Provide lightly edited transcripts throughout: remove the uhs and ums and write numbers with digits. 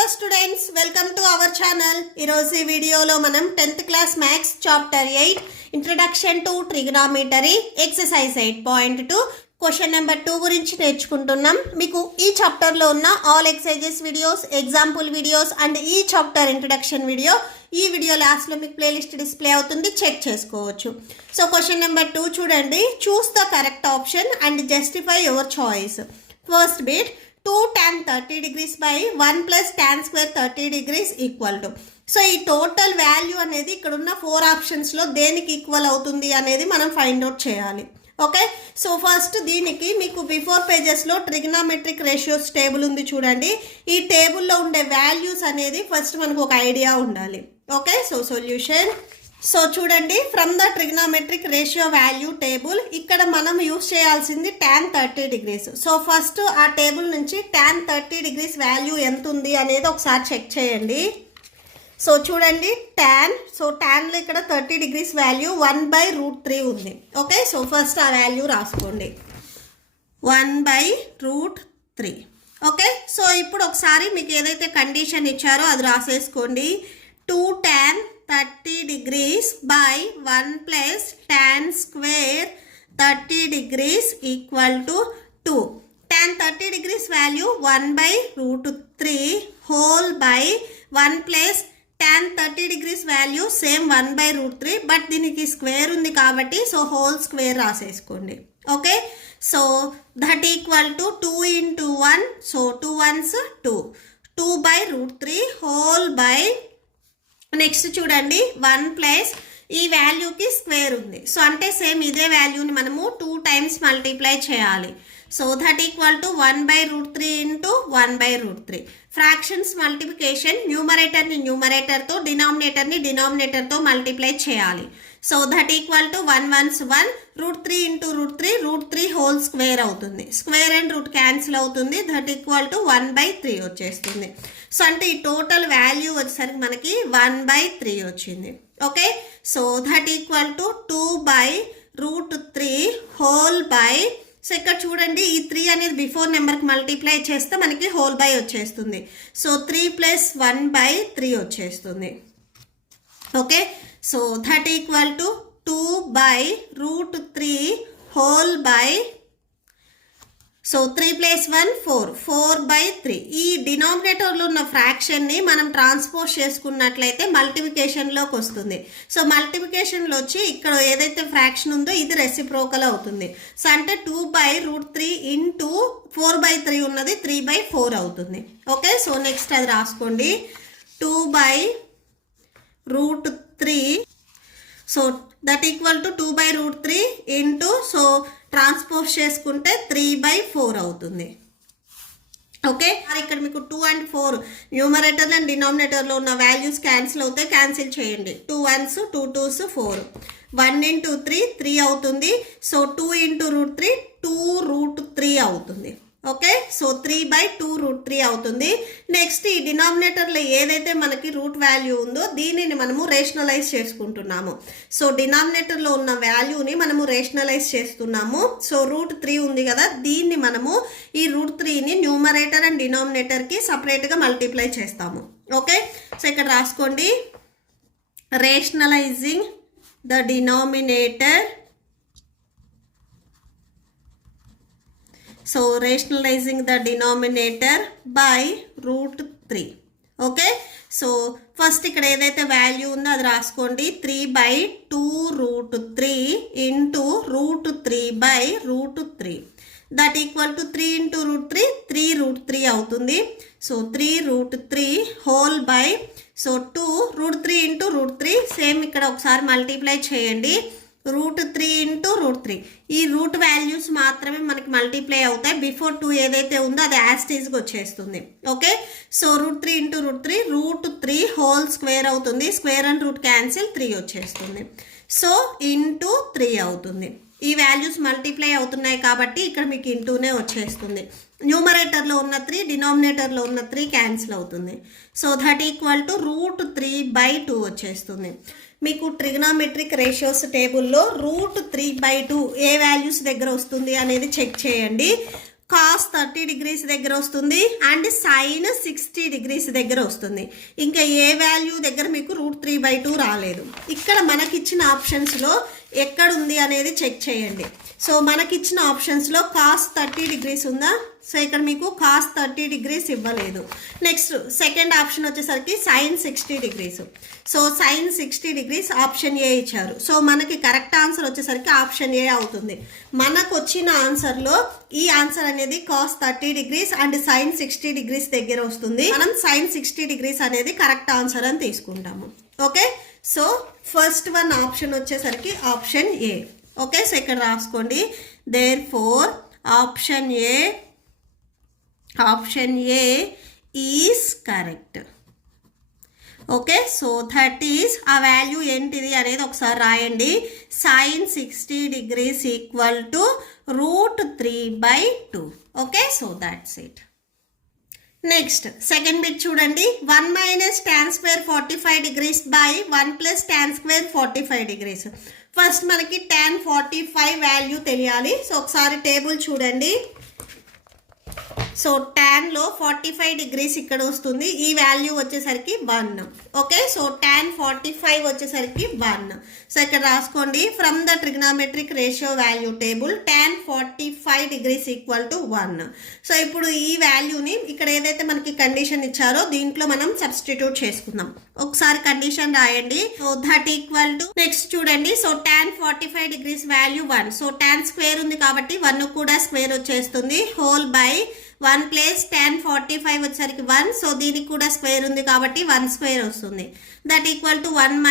Hello students, welcome to our channel. ఈరోజు ఈ వీడియోలో మనం 10th class maths chapter 8 introduction to trigonometry exercise 8.2 question number 2 గురించి నేర్చుకుంటున్నాం. మీకు ఈ చాప్టర్లో ఉన్న all exercises videos, example videos and ఈ చాప్టర్ ఇంట్రడక్షన్ వీడియో ఈ వీడియో లాస్ట్లో మీకు ప్లేలిస్ట్ డిస్ప్లే అవుతుంది, చెక్ చేసుకోవచ్చు. సో క్వశ్చన్ నెంబర్ 2 చూడండి. Choose the correct option and justify your choice. First bit 2 tan 30 degrees by 1 plus tan square 30 degrees equal to. So ఈ total value అనేది ఇక్కడ ఉన్న 4 ఆప్షన్స్లో దేనికి ఈక్వల్ అవుతుంది అనేది మనం ఫైండ్ అవుట్ చేయాలి. ఓకే, సో ఫస్ట్ దీనికి మీకు బిఫోర్ పేజెస్లో ట్రిగ్నామెట్రిక్ రేషియోస్ టేబుల్ ఉంది చూడండి. ఈ టేబుల్లో ఉండే వాల్యూస్ అనేది ఫస్ట్ మనకు ఒక ఐడియా ఉండాలి. Okay, so solution. సో చూడండి, from the trigonometric ratio value table ఇక్కడ మనం యూస్ చేయాల్సింది tan 30 degrees. సో ఫస్ట్ ఆ టేబుల్ నుంచి tan 30 degrees వాల్యూ ఎంత ఉంది అనేది ఒకసారి చెక్ చేయండి. సో చూడండి tanలో ఇక్కడ 30 degrees వాల్యూ 1/√3 ఉంది. ఓకే, సో ఫస్ట్ ఆ వాల్యూ రాసుకోండి, 1/√3. ఓకే, సో ఇప్పుడు ఒకసారి మీకు ఏదైతే కండిషన్ ఇచ్చారో అది రాసేసుకోండి. 2 tan 30 degrees by 1 plus tan square 30 degrees equal to 2. Tan 30 degrees value 1/√3 whole by 1 plus tan 30 degrees value same 1/√3, but దీనికి స్క్వేర్ ఉంది కాబట్టి సో హోల్ స్క్వేర్ రాసేసుకోండి. Okay, so that equal to 2 into 1, so 2 ones 2, 2/√3 whole by next చూడండి 1 plus ఈ వాల్యూకి square ఉంది. So అంటే same ఇదే వాల్యూని మనము 2 times మల్టిప్లై చేయాలి. So that equal to 1/√3 into 1/√3. Fractions multiplication న్యూమరేటర్ని న్యూమరేటర్తో, డినామినేటర్ని డినామినేటర్తో మల్టిప్లై చేయాలి. So that equal to 1 ones 1, √3 into √3 whole square అవుతుంది. స్క్వేర్ అండ్ రూట్ క్యాన్సిల్ అవుతుంది. దట్ ఈక్వల్ టు 1/3 వచ్చేస్తుంది. సో అంటే ఈ టోటల్ వాల్యూ వచ్చేసరికి మనకి 1/3 వచ్చింది. Okay, so that equal to 2/√3 whole by, so ఇక్కడ చూడండి ఈ 3 అనేది బిఫోర్ నెంబర్కి మల్టిప్లై చేస్తే మనకి హోల్ బై వచ్చేస్తుంది. సో 3 + 1/3 వచ్చేస్తుంది. Okay, so that equal to 2/√3 whole by, so 3 + 1 4/3. ఈ డినామినేటర్లో ఉన్న ఫ్రాక్షన్ని మనం ట్రాన్స్పోజ్ చేసుకున్నట్లయితే మల్టిప్లికేషన్లోకి వస్తుంది. సో మల్టిప్లికేషన్లో వచ్చి ఇక్కడ ఏదైతే ఫ్రాక్షన్ ఉందో ఇది రెసిప్రోకల్ అవుతుంది. సో అంటే 2/√3 into 4/3 ఉన్నది 3/4 అవుతుంది. ఓకే, సో నెక్స్ట్ అది రాసుకోండి, 2/√3. So that equal to 2/√3 into, so transpose చేసుకుంటే 3/4 అవుతుంది. ఓకే, ఇక్కడ మీకు 2 and 4 న్యూమరేటర్ అండ్ డినామినేటర్లో ఉన్న వాల్యూస్ క్యాన్సిల్ అవుతాయి, క్యాన్సిల్ చేయండి. 2 ones 2 twos 4, 1 into 3 అవుతుంది. సో 2 into √3 2√3 అవుతుంది. ఓకే, సో 3/2√3 అవుతుంది. నెక్స్ట్ ఈ డినామినేటర్లో ఏదైతే మనకి రూట్ వాల్యూ ఉందో దీనిని మనము రేషనలైజ్ చేసుకుంటున్నాము. సో డినామినేటర్లో ఉన్న వాల్యూని మనము రేషనలైజ్ చేస్తున్నాము. సో √3 ఉంది కదా, దీన్ని మనము ఈ √3ని న్యూమరేటర్ అండ్ డినామినేటర్కి సపరేట్గా మల్టిప్లై చేస్తాము. ఓకే, సో ఇక్కడ రాసుకోండి, rationalising the denominator. So rationalizing the denominator by √3. Okay, so first ఇక్కడ ఏదైతే వాల్యూ ఉందో అది రాసుకోండి, 3/2√3 into √3/√3. That equal to 3 into √3 3√3 అవుతుంది. So 3√3 whole by, so 2 √3 into √3 same ఇక్కడ ఒకసారి మల్టిప్లై చేయండి. √3 into √3 ఈ రూట్ వాల్యూస్ మాత్రమే మనకి మల్టిప్లై అవుతాయి. బిఫోర్ 2 ఏదైతే ఉందో అది యాస్టీస్గా వచ్చేస్తుంది. Okay, so √3 into √3 whole square అవుతుంది. స్క్వేర్ అండ్ రూట్ క్యాన్సిల్ 3 వచ్చేస్తుంది. సో ఇంటూ 3 అవుతుంది. ఈ వాల్యూస్ మల్టిప్లై అవుతున్నాయి కాబట్టి ఇక్కడ మీకు ఇంటూనే వచ్చేస్తుంది. న్యూమరేటర్లో ఉన్న 3 డినామినేటర్లో ఉన్న 3 క్యాన్సిల్ అవుతుంది. సో దట్ ఈక్వల్ టు √3/2 వచ్చేస్తుంది. మీకు ట్రిగ్నామెట్రిక్ రేషియోస్ టేబుల్లో √3/2 ఏ వాల్యూస్ దగ్గర వస్తుంది అనేది చెక్ చేయండి. కాస్ 30 డిగ్రీస్ దగ్గర వస్తుంది అండ్ సైన్ 60 డిగ్రీస్ దగ్గర వస్తుంది. ఇంకా ఏ వాల్యూ దగ్గర మీకు √3/2 రాలేదు. ఇక్కడ మనకిచ్చిన ఆప్షన్స్లో ఎక్కడుంది అనేది చెక్ చేయండి. సో మనకిచ్చిన ఆప్షన్స్లో కాస్ 30 డిగ్రీస్ ఉందా? సో ఇక్కడ మీకు కాస్ 30 డిగ్రీస్ ఇవ్వలేదు. నెక్స్ట్ సెకండ్ ఆప్షన్ వచ్చేసరికి sine 60 degrees. So sine 60 degrees option A ఇచ్చారు. సో మనకి కరెక్ట్ ఆన్సర్ వచ్చేసరికి ఆప్షన్ ఏ అవుతుంది. మనకు వచ్చిన ఆన్సర్లో ఈ ఆన్సర్ అనేది cos 30 degrees and sine 60 degrees దగ్గర వస్తుంది. మనం సైన్ 60 డిగ్రీస్ అనేది కరెక్ట్ ఆన్సర్ అని తీసుకుంటాము. Okay, so first one option వచ్చేసరికి ఆప్షన్ ఏ. ఓకే, సో ఇక్కడ రాసుకోండి. Therefore option A is correct. Okay, so that is ఆ వాల్యూ ఏంటిది అనేది ఒకసారి రాయండి. Sine 60 degrees equal to √3/2. Okay, so that's it. Next second bit చూడండి. 1 - tan² 45 degrees by 1 + tan² 45 degrees. First మనకి tan 45 value తెలియాలి. సో ఒకసారి table చూడండి. సో ట్యాన్లో 45 డిగ్రీస్ ఇక్కడ వస్తుంది. ఈ వాల్యూ వచ్చేసరికి 1. ఓకే, సో tan 45 వచ్చేసరికి 1. సో ఇక్కడ రాసుకోండి. From the trigonometric ratio value table tan 45 degrees equal to 1. So ఇప్పుడు ఈ వాల్యూని ఇక్కడ ఏదైతే మనకి కండిషన్ ఇచ్చారో దీంట్లో మనం సబ్స్టిట్యూట్ చేసుకుందాం. ఒకసారి కండిషన్ రాయండి. So that equal to next చూడండి. So tan 45 degrees value 1. So tan square ఉంది కాబట్టి 1 కూడా స్క్వేర్ వచ్చేస్తుంది. హోల్ బై 1 + tan 45 వచ్చేసరికి 1. సో దీనికి కూడా స్క్వేర్ ఉంది కాబట్టి 1 స్క్వేర్ వస్తుంది. That equal to 1 -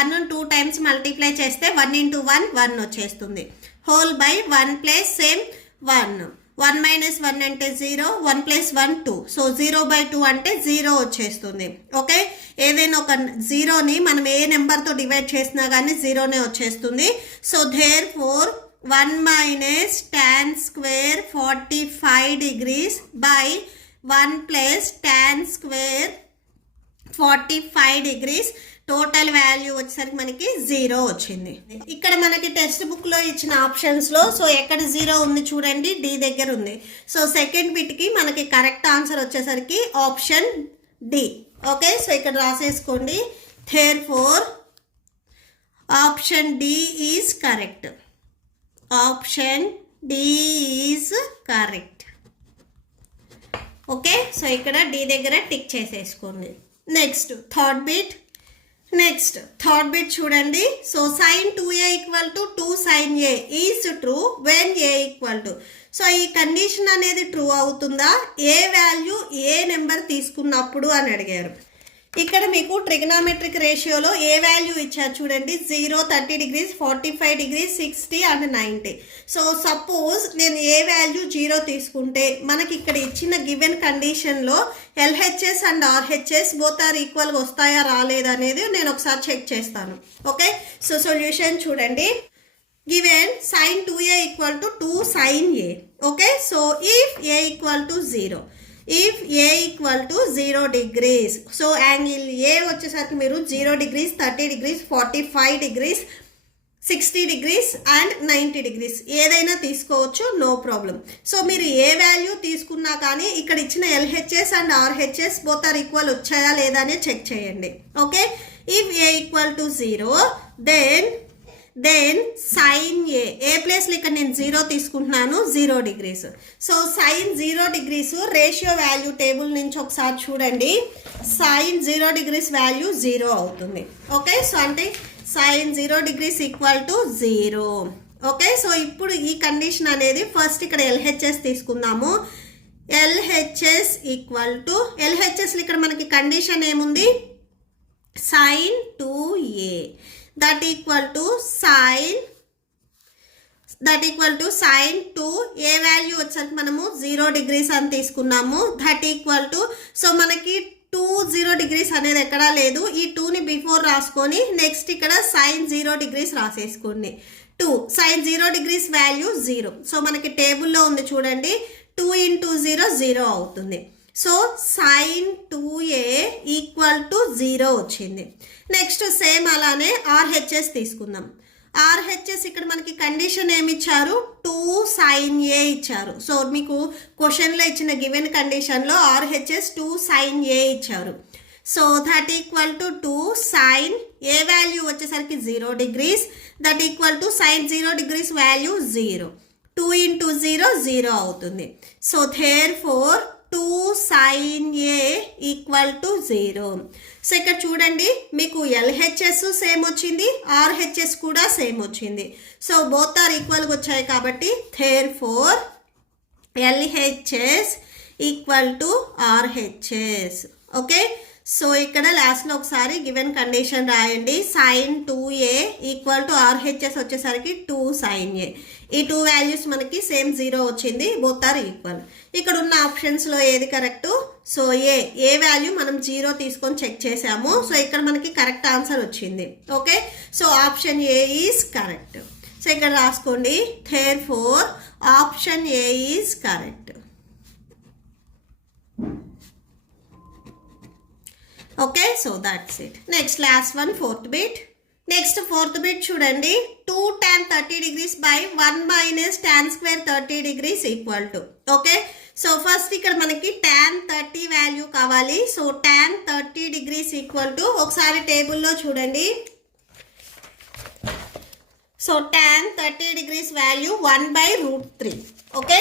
1 2 times multiply చేస్తే 1 × 1 1 వచ్చేస్తుంది. Whole by 1 + same 1. 1 - 1 అంటే 0, 1 + 1 2. సో 0/2 అంటే 0 వచ్చేస్తుంది. ఓకే, ఏదైనా ఒక జీరోని మనం ఏ నెంబర్తో డివైడ్ చేసినా కానీ 0నే వచ్చేస్తుంది. So therefore 1 - tan² 45 degrees by 1 + tan² 45 degrees total value వచ్చేసరికి మనకి 0 వచ్చింది. ఇక్కడ మనకి టెక్స్ట్ బుక్ లో ఇచ్చిన ఆప్షన్స్ లో సో ఎక్కడ 0 ఉంది చూడండి, డి దగ్గర ఉంది. సో సెకండ్ బిట్ కి మనకి కరెక్ట్ ఆన్సర్ వచ్చేసరికి ఆప్షన్ డి. ఓకే, సో ఇక్కడ రాసేసుకోండి. therefore option D is correct. Option D is correct. Okay, so ఇక్కడ డి దగ్గర టిక్ చేసేసుకోండి. నెక్స్ట్ థర్డ్ బిట్ చూడండి. So sin 2a = 2 sin a is true when a = so ఈ condition అనేది true అవుతుందా ఏ వాల్యూ ఏ నెంబర్ తీసుకున్నప్పుడు అని అడిగారు. ఇక్కడ మీకు ట్రిగ్నామెట్రిక్ రేషియోలో ఏ వాల్యూ ఇచ్చారు చూడండి. 0, 30 degrees, 45 degrees, 60 and 90. So suppose నేను ఏ వాల్యూ 0 తీసుకుంటే మనకి ఇక్కడ ఇచ్చిన గివెన్ కండిషన్లో LHS and RHS both are ఈక్వల్గా వస్తాయా రాలేదా అనేది నేను ఒకసారి చెక్ చేస్తాను. ఓకే, సో సొల్యూషన్ చూడండి. Given sin 2a = 2 sin a. Okay, so if a = 0, if a = 0 degrees, so angle A వచ్చేసరికి మీరు 0 degrees, 30 degrees, 45 degrees, 60 degrees and 90 degrees ఏదైనా తీసుకోవచ్చు, నో ప్రాబ్లం. సో మీరు ఏ వాల్యూ తీసుకున్నా కానీ ఇక్కడ ఇచ్చిన LHS and RHS both are equal వచ్చాయా లేదా అని చెక్ చేయండి. Okay, if a = 0 then sin A ప్లేస్లో ఇక్కడ నేను 0 తీసుకుంటున్నాను, 0 degrees. So sin 0 degrees ratio value table నుంచి ఒకసారి చూడండి. sin 0 degrees వాల్యూ 0 అవుతుంది. ఓకే, సో అంటే sin 0 degrees = 0. ఓకే, సో ఇప్పుడు ఈ కండిషన్ అనేది ఫస్ట్ ఇక్కడ LHS తీసుకుందాము. LHS ఇక్కడ మనకి కండిషన్ ఏముంది, sin 2a that equal to sin 2 A value వచ్చేసరికి మనము 0 degrees అని తీసుకున్నాము. దట్ ఈక్వల్ టు సో మనకి 0 degrees అనేది ఎక్కడా లేదు. ఈ 2ని బిఫోర్ రాసుకొని నెక్స్ట్ ఇక్కడ sin 0 degrees రాసేసుకోండి. 2 sin 0 degrees value 0. So మనకి టేబుల్లో ఉంది చూడండి. 2 × 0 0 అవుతుంది. సో sin 2a = 0 వచ్చింది. నెక్స్ట్ సేమ్ అలానే RHS తీసుకుందాం. ఆర్హెచ్ఎస్ ఇక్కడ మనకి కండిషన్ ఏమి ఇచ్చారు, 2 sin A ఇచ్చారు. సో మీకు క్వశ్చన్లో ఇచ్చిన గివెన్ కండిషన్లో ఆర్హెచ్ఎస్ 2 sin A ఇచ్చారు. So that equal to 2 sin A value వచ్చేసరికి 0 degrees, that equal to sin 0 degrees value 0. 2 into 0 0 అవుతుంది. So therefore 2 sin A equal to 0. So ఇక్కడ చూడండి మీకు ఎల్హెచ్ఎస్ సేమ్ వచ్చింది, ఆర్హెచ్ఎస్ కూడా సేమ్ వచ్చింది. సో బోత్ ఆర్ ఈక్వల్గా వచ్చాయి కాబట్టి therefore LHS equal to RHS. Okay, so ఇక్కడ లాస్ట్లో ఒకసారి గివెన్ కండిషన్ రాయండి. sin 2A equal to RHS వచ్చేసరికి 2 sin A. ఈ 2 వాల్యూస్ మనకి సేమ్ 0 వచ్చింది, బోత్ ఆర్ ఈక్వల్. ఇక్కడ ఉన్న ఆప్షన్స్లో ఏది కరెక్ట్? సో ఏ వాల్యూ మనం 0 తీసుకొని చెక్ చేసాము. సో ఇక్కడ మనకి కరెక్ట్ ఆన్సర్ వచ్చింది. Okay, so option A is correct. So ఇక్కడ రాసుకోండి, therefore option A is correct. Okay, so that's it. Next last one, fourth bit. Next fourth bit చూడండి, 2 tan 30 degrees by 1 minus tan square 30 degrees equal to. Okay, so first ఇక్కడ మనకి tan 30 value కావాలి. So tan 30 degrees equal to, ఒకసారి టేబుల్లో చూడండి. So tan 30 degrees value 1/√3. Okay,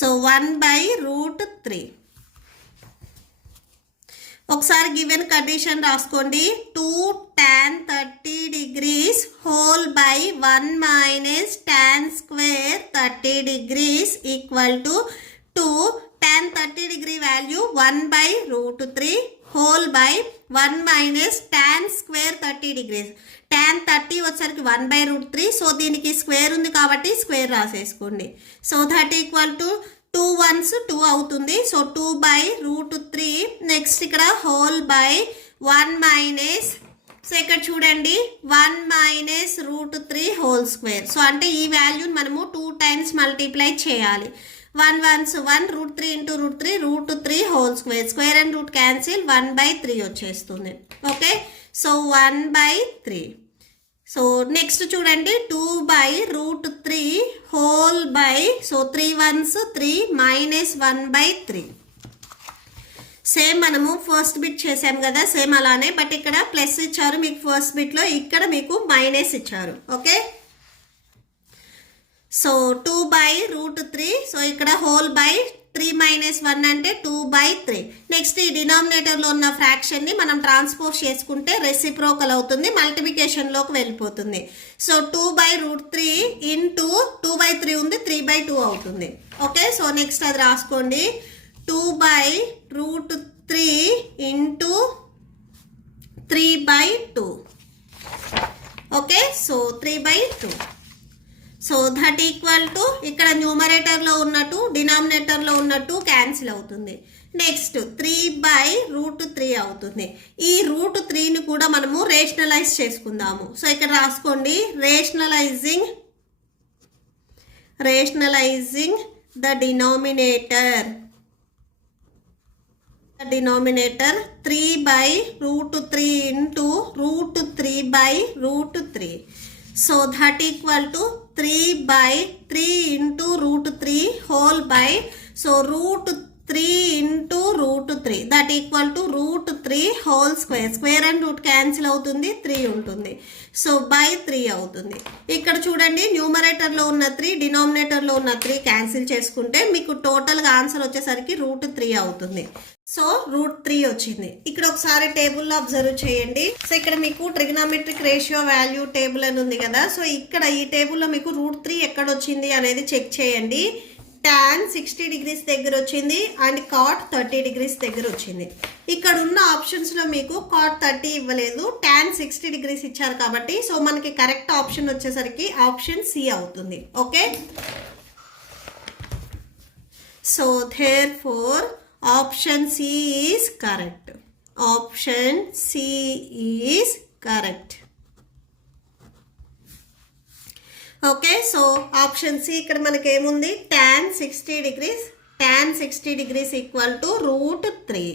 so 1/√3. ఒకసారి given condition రాసుకోండి, 2 tan 30 degrees whole by 1 minus tan square 30 degrees equal to 2 tan 30 degree value 1/√3 whole by 1 minus tan square 30 degrees. tan 30 వచ్చరికి 1/√3. So దీనికి square ఉంది కాబట్టి square రాసేసుకోండి. So that equal to 2 1s 2 అవుతుంది. So 2/√3. Next ఇక్కడ whole by 1 minus, so ఇక్కడ చూడండి 1 minus √3 whole square. So అంటే ఈ వాల్యూని మనము 2 times మల్టిప్లై చేయాలి. 1 1s 1, √3 into √3 √3 whole square. Square and root cancel, 1/3 వచ్చేస్తుంది. Okay, so 1/3. సో నెక్స్ట్ చూడండి 2/√3 whole by, so 3 1s 3 minus 1/3. Same మనము ఫస్ట్ బిట్ చేసాం కదా, సేమ్ అలానే, బట్ ఇక్కడ ప్లస్ ఇచ్చారు మీకు ఫస్ట్ బిట్లో, ఇక్కడ మీకు మైనస్ ఇచ్చారు. Okay, so 2/√3. సో ఇక్కడ హోల్ బై 3 minus 1 అంటే 2/3. నెక్స్ట్ ఈ డినామినేటర్లో ఉన్న ఫ్రాక్షన్ని మనం ట్రాన్స్పోజ్ చేసుకుంటే రెసిప్రోకల్ అవుతుంది, మల్టిప్లికేషన్లోకి వెళ్ళిపోతుంది. సో 2/√3 ఇంటూ 2/3 ఉంది, 3/2 అవుతుంది. ఓకే, సో నెక్స్ట్ అది రాసుకోండి, 2/√3 into 3/2. Okay, so 3/2. So that equal to, ఇక్కడ న్యూమరేటర్లో ఉన్నట్టు డినామినేటర్లో ఉన్నట్టు క్యాన్సిల్ అవుతుంది. నెక్స్ట్ 3/√3 అవుతుంది. ఈ √3ని కూడా మనము రేషనలైజ్ చేసుకుందాము. సో ఇక్కడ రాసుకోండి, rationalising the denominator 3/√3 into √3/√3. So that equal to 3/3 into √3 whole by, so √3 into √3 that equal to √3 whole square. Square and root cancel అవుతుంది, 3 ఉంటుంది. సో /3 అవుతుంది. ఇక్కడ చూడండి న్యూమరేటర్లో ఉన్న 3 డినామినేటర్లో ఉన్న 3 క్యాన్సిల్ చేసుకుంటే మీకు టోటల్గా ఆన్సర్ వచ్చేసరికి √3 అవుతుంది. సో √3 వచ్చింది. ఇక్కడ ఒకసారి టేబుల్లో అబ్జర్వ్ చేయండి. సో ఇక్కడ మీకు ట్రిగ్నామెట్రిక్ రేషియో వాల్యూ టేబుల్ అని ఉంది కదా, సో ఇక్కడ ఈ టేబుల్లో మీకు √3 ఎక్కడ వచ్చింది అనేది చెక్ చేయండి. tan 60 degrees దగ్గర వచ్చింది అండ్ cot 30 degrees దగ్గర వచ్చింది. ఇక్కడ ఉన్న ఆప్షన్స్లో మీకు cot 30 ఇవ్వలేదు, tan 60 degrees ఇచ్చారు కాబట్టి సో మనకి కరెక్ట్ ఆప్షన్ వచ్చేసరికి ఆప్షన్ సి అవుతుంది. Okay, so therefore option C is correct. Option C is correct. Okay, so option C ఇక్కడ మనకి ఏముంది, tan 60 degrees equal to √3.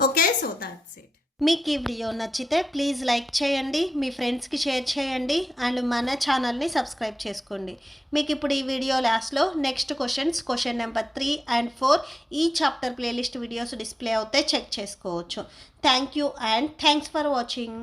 Okay, so that's it. మీకు ఈ వీడియో నచ్చితే ప్లీజ్ లైక్ చేయండి, మీ ఫ్రెండ్స్కి షేర్ చేయండి అండ్ మన ఛానల్ని సబ్స్క్రైబ్ చేసుకోండి. మీకు ఇప్పుడు ఈ వీడియో లాస్ట్లో నెక్స్ట్ క్వశ్చన్ నెంబర్ 3 and 4 ఈ చాప్టర్ ప్లేలిస్ట్ వీడియోస్ డిస్ప్లే అవుతే చెక్ చేసుకోవచ్చు. Thank you and thanks for watching.